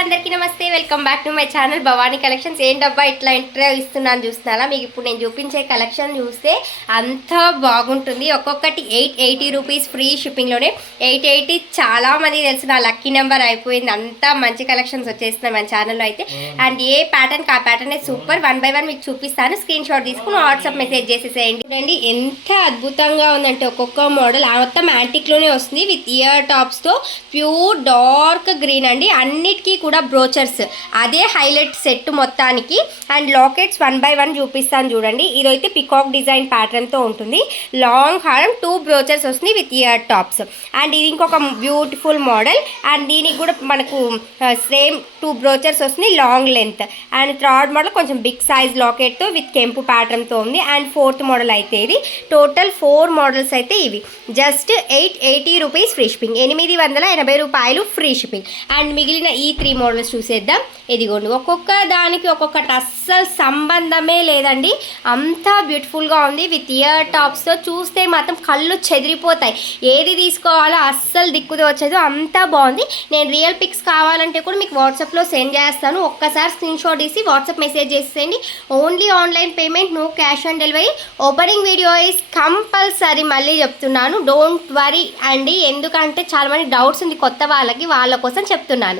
అందరికీ నమస్తే, welcome back to my channel Bhavani collections. ఏంటబ్బా ఇట్లా ఇంట్రో ఇస్తున్నాను చూస్తున్నారా? మీకు ఇప్పుడు నేను చూపించే కలెక్షన్ చూస్తే అంత బాగుంటుంది. ఒక్కొక్కటి 880 రూపీస్ ఫ్రీ షిప్పింగ్లోనే. 880 చాలా మంది తెలుసు, నా లక్కీ నెంబర్ అయిపోయింది. అంతా మంచి కలెక్షన్స్ వచ్చేస్తున్నాయి మన ఛానల్లో అయితే. అండ్ ఏ ప్యాటర్న్ ఆ ప్యాటర్న్ సూపర్. 1 by 1 మీకు చూపిస్తాను. స్క్రీన్ షాట్ తీసుకుని వాట్సాప్ మెసేజ్ చేసేసేయండి. చూడండి ఎంత అద్భుతంగా ఉందంటే ఒక్కొక్క మోడల్ మొత్తం యాంటిక్లోనే వస్తుంది విత్ ఇయర్ టాప్స్తో. ప్యూర్ డార్క్ గ్రీన్ అండి. అన్నిటికీ కూడా బ్రోచర్స్, అదే హైలైట్ సెట్ మొత్తానికి. అండ్ లాకెట్స్ 1 by 1 చూపిస్తాను చూడండి. ఇదైతే పికాక్ డిజైన్ ప్యాటర్న్తో ఉంటుంది. లాంగ్ హారం 2 బ్రోచర్స్ వస్తుంది విత్ ఇయర్ టాప్స్. అండ్ ఇది ఇంకొక బ్యూటిఫుల్ మోడల్. అండ్ దీనికి కూడా మనకు సేమ్ 2 బ్రోచర్స్ వస్తుంది long length. And third model కొంచెం బిగ్ సైజ్ లాకెట్తో విత్ కెంపు ప్యాటర్న్తో ఉంది. అండ్ ఫోర్త్ మోడల్ అయితే ఇది. టోటల్ 4 మోడల్స్ అయితే ఇవి. జస్ట్ 880 రూపీస్ ఫ్రీ షిప్పింగ్, 880 రూపాయలు ఫ్రీ షిప్పింగ్. అండ్ మిగిలిన ఈ 3 మోడల్స్ చూసేద్దాం. ఇదిగోండి, ఒక్కొక్క దానికి ఒక్కొక్కటి అస్సలు సంబంధమే లేదండి. అంతా బ్యూటిఫుల్గా ఉంది విత్ ఇయర్ టాప్స్తో. చూస్తే మాత్రం కళ్ళు చెదిరిపోతాయి. ఏది తీసుకోవాలో అస్సలు దిక్కుదే వచ్చేది, అంతా బాగుంది. నేను రియల్ పిక్స్ కావాలంటే కూడా మీకు వాట్సాప్లో సెండ్ చేస్తాను. ఒక్కసారి స్క్రీన్ షాట్ తీసి వాట్సాప్ మెసేజ్ చేసేయండి. Only online payment, no cash on delivery. Opening video is compulsory. మళ్ళీ చెప్తున్నాను, డోంట్ వరీ అండి. ఎందుకంటే చాలా మంది డౌట్స్ ఉంది కొత్త వాళ్ళకి, వాళ్ళ కోసం చెప్తున్నాను.